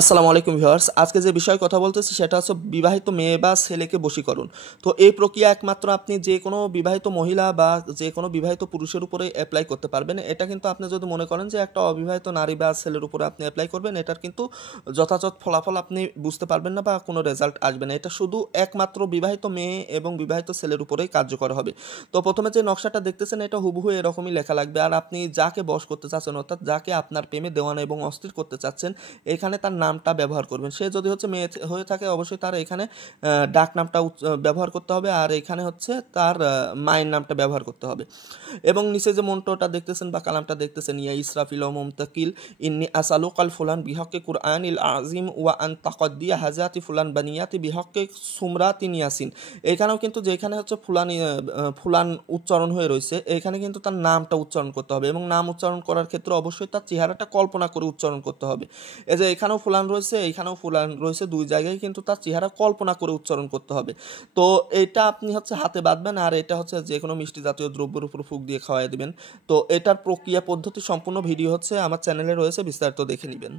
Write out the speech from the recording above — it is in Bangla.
আসসালামু আলাইকুম ভিউয়ার্স, আজকে যে বিষয়ে কথা বলতেছি সেটা হচ্ছে বিবাহিত মেয়ে বা ছেলেকে বশীকরণ। তো এই প্রক্রিয়া একমাত্র আপনি যে কোনো বিবাহিত মহিলা বা যে কোনো বিবাহিত পুরুষের উপরে অ্যাপ্লাই করতে পারবেন। এটা কিন্তু আপনি যদি মনে করেন যে একটা অবিবাহিত নারী বা ছেলের উপরে আপনি অ্যাপ্লাই করবেন, এটার কিন্তু যথাযথ ফলাফল আপনি বুঝতে পারবেন না বা কোনো রেজাল্ট আসবে না। এটা শুধু একমাত্র বিবাহিত মেয়ে এবং বিবাহিত ছেলের উপরেই কার্যকর হবে। তো প্রথমে যে নকশাটা দেখতেছেন এটা হুবহু এরকমই লেখা লাগবে, আর আপনি যাকে বশ করতে চাচ্ছেন অর্থাৎ যাকে আপনার প্রেমে দেওয়ানা এবং অস্থির করতে চাচ্ছেন এখানে তার নামটা ব্যবহার করবেন। সে যদি হচ্ছে মেয়ে হয়ে থাকে অবশ্যই তার এখানে ডাক নামটা ব্যবহার করতে হবে, আর এখানে হচ্ছে তার মায়ের নামটা ব্যবহার করতে হবে। এবং নিচে যে মন্ত্রটা দেখতেছেন বা কালামটা দেখতেছেন, ইয়া ইসরাফিল ও মুমতাকিল ইন্নি আসালুকাল ফুলান বিহকে কুরআনিল আজিম ওয়া আন তাকদ্দিয়া হাজাতি ফুলান বানিয়াতি বিহকে সুমরাতিন ইয়াসিন। এখানেও কিন্তু যেখানে হচ্ছে ফুলান উচ্চারণ হয়ে রয়েছে এখানে কিন্তু তার নামটা উচ্চারণ করতে হবে, এবং নাম উচ্চারণ করার ক্ষেত্রে অবশ্যই তার চেহারাটা কল্পনা করে উচ্চারণ করতে হবে। এই যে এখানেও ফুলান রয়েছে এখানেও ফুলান রয়েছে, দুই জায়গায় কিন্তু তার চেহারা কল্পনা করে উচ্চারণ করতে হবে। তো এটা আপনি হচ্ছে হাতে বাঁধবেন, আর এটা হচ্ছে যে কোনো মিষ্টি জাতীয় দ্রব্যের উপর ফুঁক দিয়ে খাওয়াই দিবেন। তো এটার প্রক্রিয়া পদ্ধতি সম্পূর্ণ ভিডিও হচ্ছে আমার চ্যানেলে রয়েছে, বিস্তারিত দেখে নেবেন।